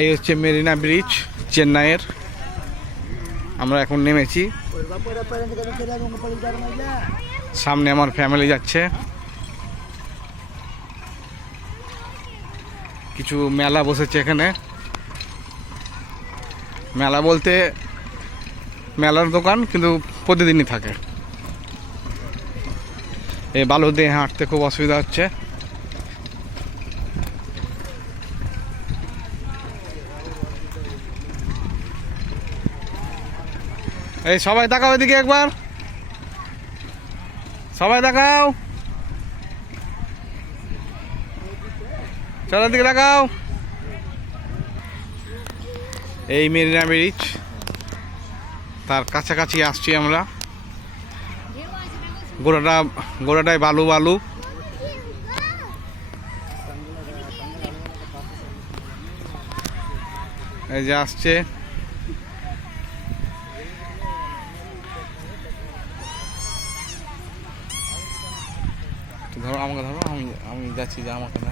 এই হচ্ছে মেরিনা ব্রিজ চেন্নাইয়ের। আমরা এখন নেমেছি, সামনে আমার ফ্যামিলি যাচ্ছে। কিছু মেলা বসেছে এখানে। মেলা বলতে মেলার দোকান, কিন্তু প্রতিদিনই থাকে। এই বালু দিয়ে হাঁটতে খুব অসুবিধা হচ্ছে। এই সবাই তাকাও এদিকে একবার, সবাই তাকাও, চলো দিকে তাকাও। এই মেরিনা ব্রিজ, তার কাছাকাছি আসছি আমরা। গোড়াটায় বালু বালু। এই যে আসছে, ধরো আমাকে ধরো, আমি যাচ্ছি, যে আমাকে না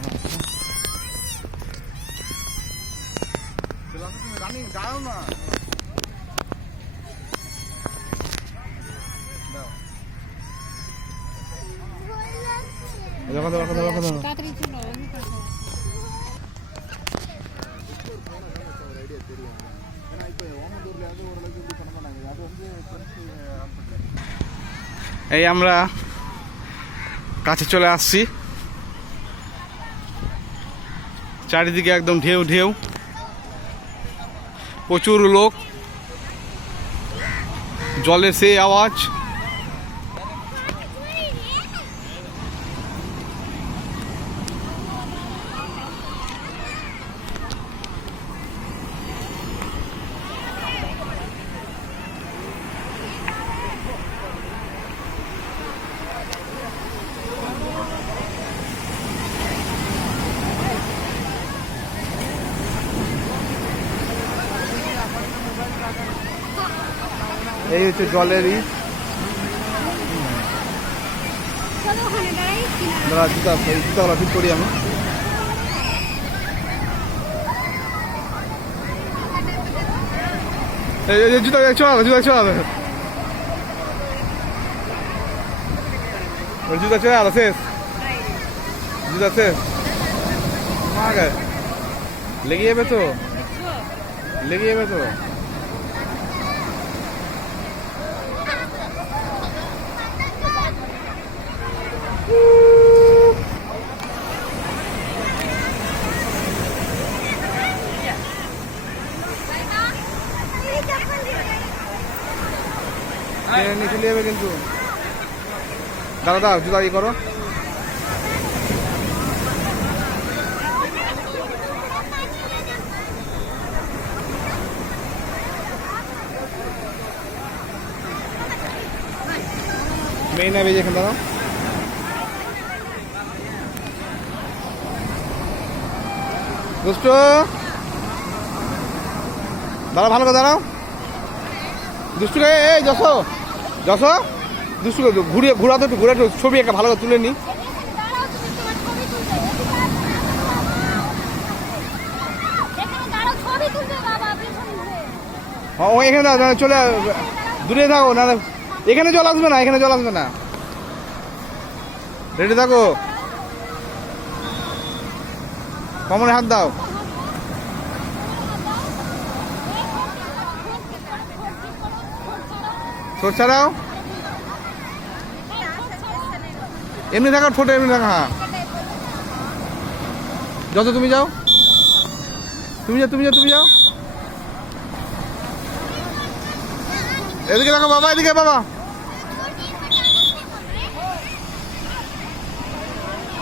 এই আমরা কাছে চলে আসছি। চারিদিকে একদম ঢেউ ঢেউ, প্রচুর লোক, জলের সেই আওয়াজ। এই হচ্ছে জলেরই জুতাগুলো ঠিক করি আমি। জুতা চড়াবে, জুতা চড়াবে, জুতা চড়ে আলো শেষ, জুতা শেষ। লেগে যাবে তো, লেগে যাবে তো। চলে যাবে কিন্তু। দাদা দাও, জুতা ই করো। মেইন আবে যেখানে দাঁড়াও। দুষ্ট দাঁড়াও, ভালো করে দাঁড়াও। দুষ্টুকে এই যশ যশ, দুষ্টুকে ঘুরিয়ে ঘুরাতে, একটু ঘুরে, একটু ছবি একটা ভালো করে তুলে নি। ও এখানে দাও, চলে দূরে থাকো না, এখানে জল আসবে না, এখানে জল আসবে না। রেডি থাকো, কোমরে হাত দাও। ঠোঁট ছাড়াও, এমনি থাকার ঠোঁটে এমনি থাকা। হ্যাঁ, যত তুমি যাও, তুমি যাও, তুমি যাও, তুমি যাও। এদিকে দেখো বাবা, এদিকে বাবা।